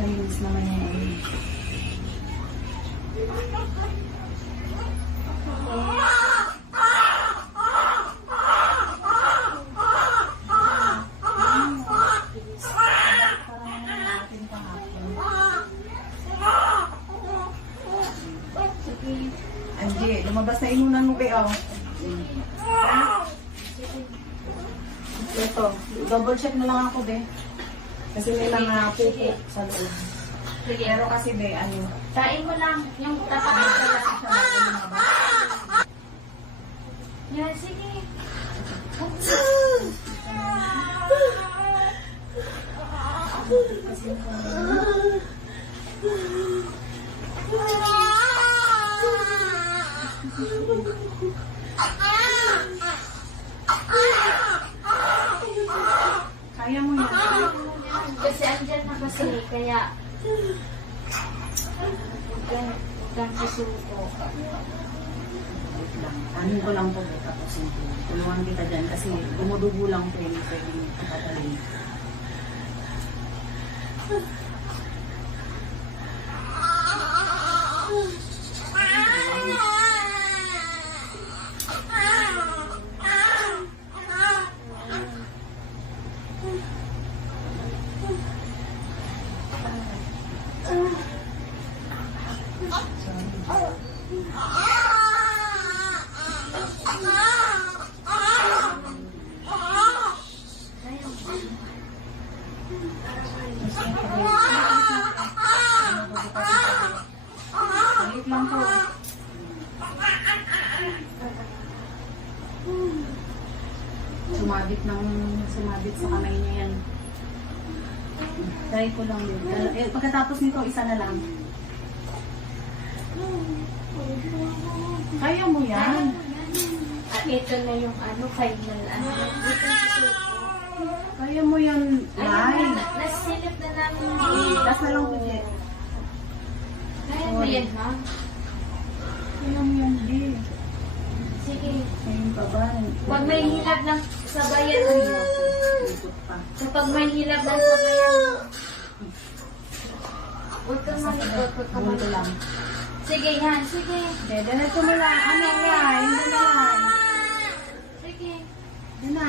Malinis naman yan. Angie, lumabas na inunan mo kayo. Ito, double check na lang ako, be. Kasi may mga pupo sa loob. Pero kasi, be, ano. Tain mo lang yung tapakin ka lang sa lumabas. Yan, sige. Kaya mo yan. Kasi andyan na kasi, kaya huwag susuko. Wait lang. Anin ko lang po, be. Tapos ito. Tulungan kita dyan kasi dumudugo lang po yun. Pwede patalin. Wait lang po. Sumabit sa kamay niya yan. Try ko lang yun. Pagkatapos nito, isa na lang. Kaya mo yan. At ito na yung final Dito susuko. Kaya mo yan. Ayun Ay. na, nasilip na namin Last na lang po, Jet. Kaya mo yan, ha? Kaya mo yan, Di. Sige. Ayun pa ba? Pag may hilab ng sabayan mo. Ikot pa. Kapag may hilab ng sabayan mo. Huwag kang malikot, huwag kang Bunto malikot. lang. Sige, yan, sige. Ganito mo lang. Ano yan? Hindi na lang. Sige. Yan na.